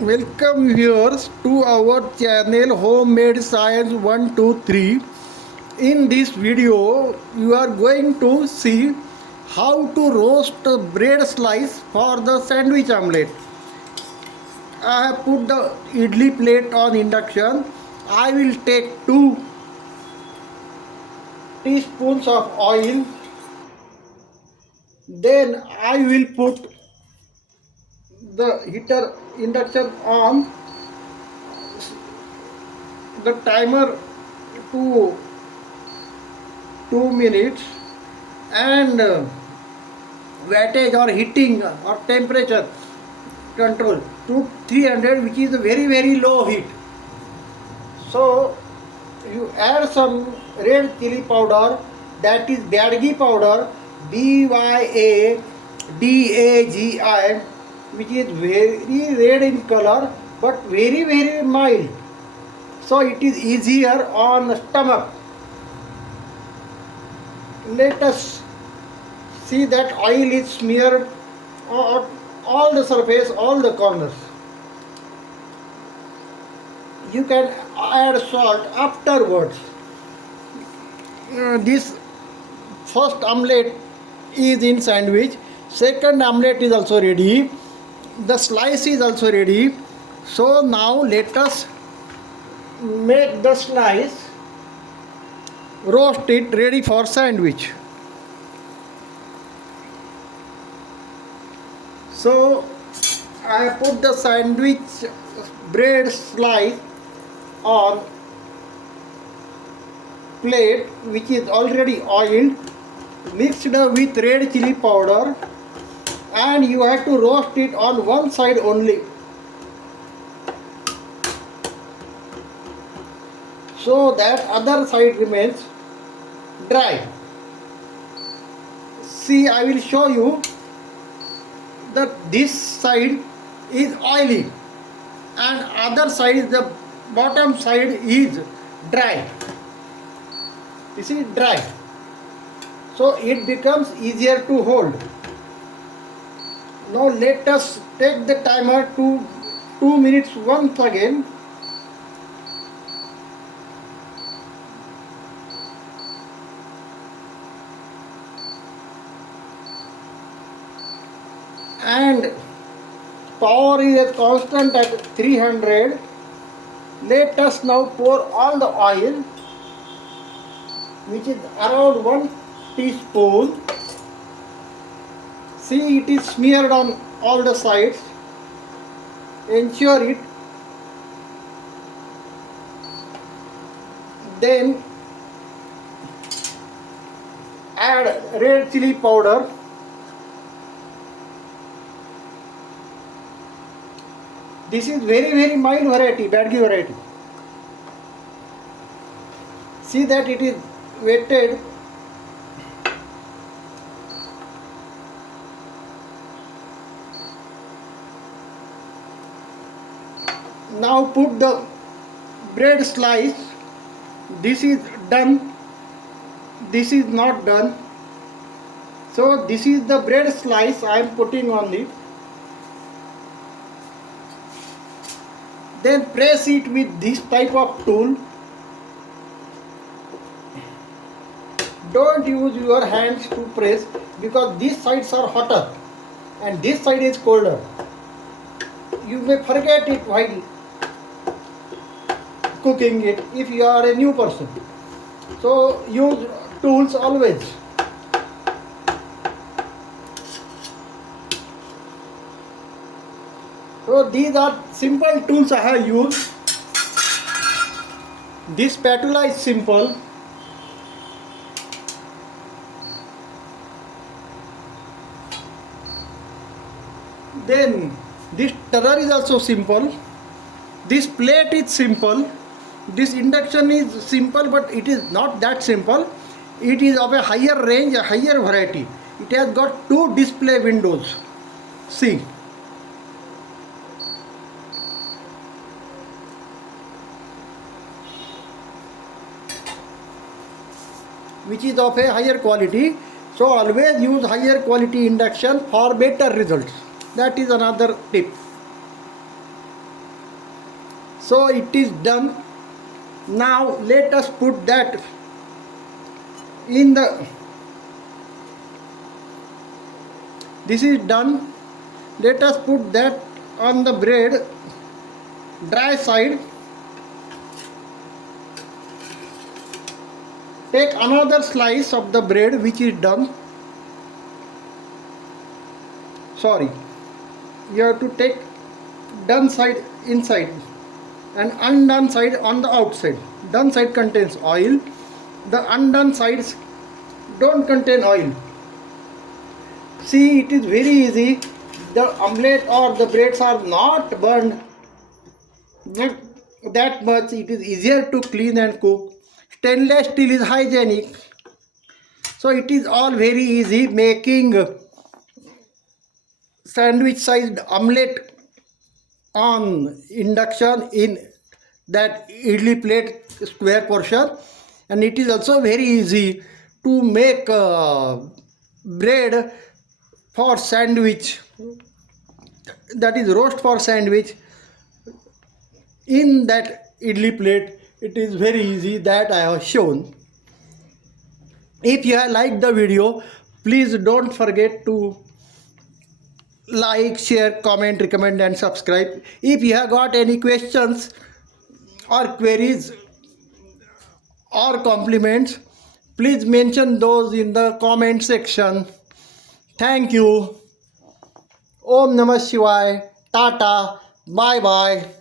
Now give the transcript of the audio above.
Welcome viewers to our channel Homemade Science 123. In this video, you are going to see how to roast a bread slice for the sandwich omelette. I have put the idli plate on induction. I will take 2 teaspoons of oil. Then I will put the heater induction on, the timer to 2 minutes, and wattage or heating or temperature control to 300, which is a very low heat. So you add some red chili powder, that is Byadgi powder, Byadagi, which is very red in color but very mild, so it is easier on the stomach. Let us see that oil is smeared on all the surface, all the corners. You can add salt afterwards. This first omelette is in sandwich. Second omelette is also ready. The slice is also ready. So now let us make the slice, roast it, ready for sandwich. So I put the sandwich bread slice on plate which is already oiled, mixed with red chili powder, and you have to roast it on one side only, so that other side remains dry. See, I will show you that this side is oily and other side, the bottom side, is dry. You see, dry, so it becomes easier to hold. Now let us take the timer to 2 minutes once again. And power is constant at 300. Let us now pour all the oil, which is around 1 teaspoon. See, it is smeared on all the sides. Ensure it. Then add red chili powder. This is very mild variety, Byadgi variety. See that it is wetted. Now put the bread slice. This is done. This is not done. So this is the bread slice I am putting on it. Then press it with this type of tool. Don't use your hands to press, because these sides are hotter and this side is colder. You may forget it while cooking it if you are a new person. So use tools always. So these are simple tools I have used. This spatula is simple. Then this stirrer is also simple. This plate is simple. This induction is simple, but it is not that simple. It is of a higher range, a higher variety. It has got 2 display windows. See. Which is of a higher quality. So always use higher quality induction for better results. That is another tip. So it is done. Now let us put that in the, this is done. Let us put that on the bread, dry side. Take another slice of the bread which is done. Sorry, you have to take done side inside and undone side on the outside. Done side contains oil, the undone sides don't contain oil. See, it is very easy. The omelette or the breads are not burned that much. It is easier to clean and cook. Stainless steel is hygienic, so it is all very easy. Making sandwich sized omelette on induction in that idli plate square portion, and it is also very easy to make bread for sandwich, that is roast for sandwich, in that idli plate. It is very easy, that I have shown. If you have liked the video, please don't forget to like, share, comment, recommend and subscribe. If you have got any questions or queries or compliments, please mention those in the comment section. Thank you. Om Namah Shivaya. Tata. Bye bye.